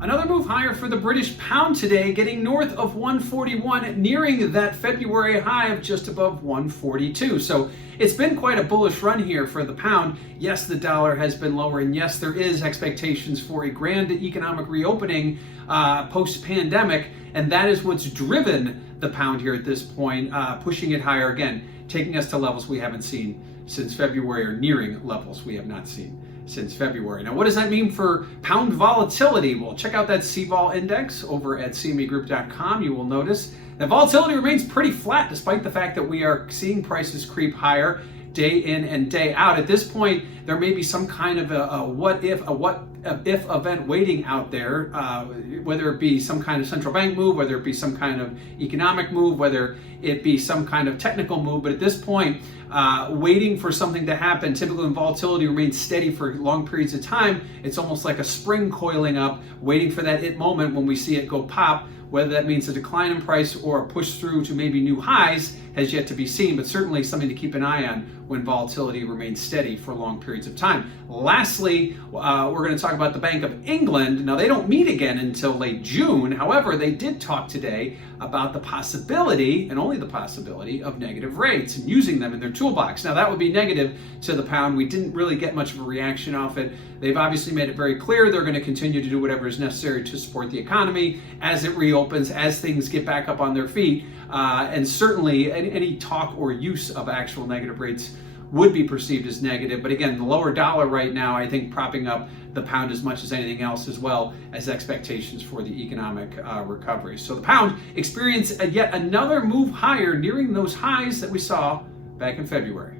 Another move higher for the British pound today, getting north of 141, nearing that February high of just above 142. So it's been quite a bullish run here for the pound. Yes, the dollar has been lower, and yes, there is expectations for a grand economic reopening post-pandemic, and that is what's driven the pound here at this point, pushing it higher again, taking us to levels we haven't seen since February, or nearing levels we have not seen since February. Now, what does that mean for pound volatility? Well, check out that CVol index over at cmegroup.com. You will notice that volatility remains pretty flat despite the fact that we are seeing prices creep higher day in and day out. At this point, there may be some kind of a what if event waiting out there, whether it be some kind of central bank move, whether it be some kind of economic move, whether it be some kind of technical move. But at this point, waiting for something to happen, typically when volatility remains steady for long periods of time, it's almost like a spring coiling up, waiting for that it moment when we see it go pop. Whether that means a decline in price or a push through to maybe new highs has yet to be seen, but certainly something to keep an eye on when volatility remains steady for long periods of time. Lastly, we're going to talk about the Bank of England. Now, they don't meet again until late June. However, they did talk today about the possibility, and only the possibility, of negative rates and using them in their toolbox. Now, that would be negative to the pound. We didn't really get much of a reaction off it. They've obviously made it very clear they're going to continue to do whatever is necessary to support the economy as it reopens, as things get back up on their feet. And certainly any talk or use of actual negative rates would be perceived as negative. But again, the lower dollar right now, I think, propping up the pound as much as anything else, as well as expectations for the economic recovery. So the pound experienced yet another move higher, nearing those highs that we saw back in February.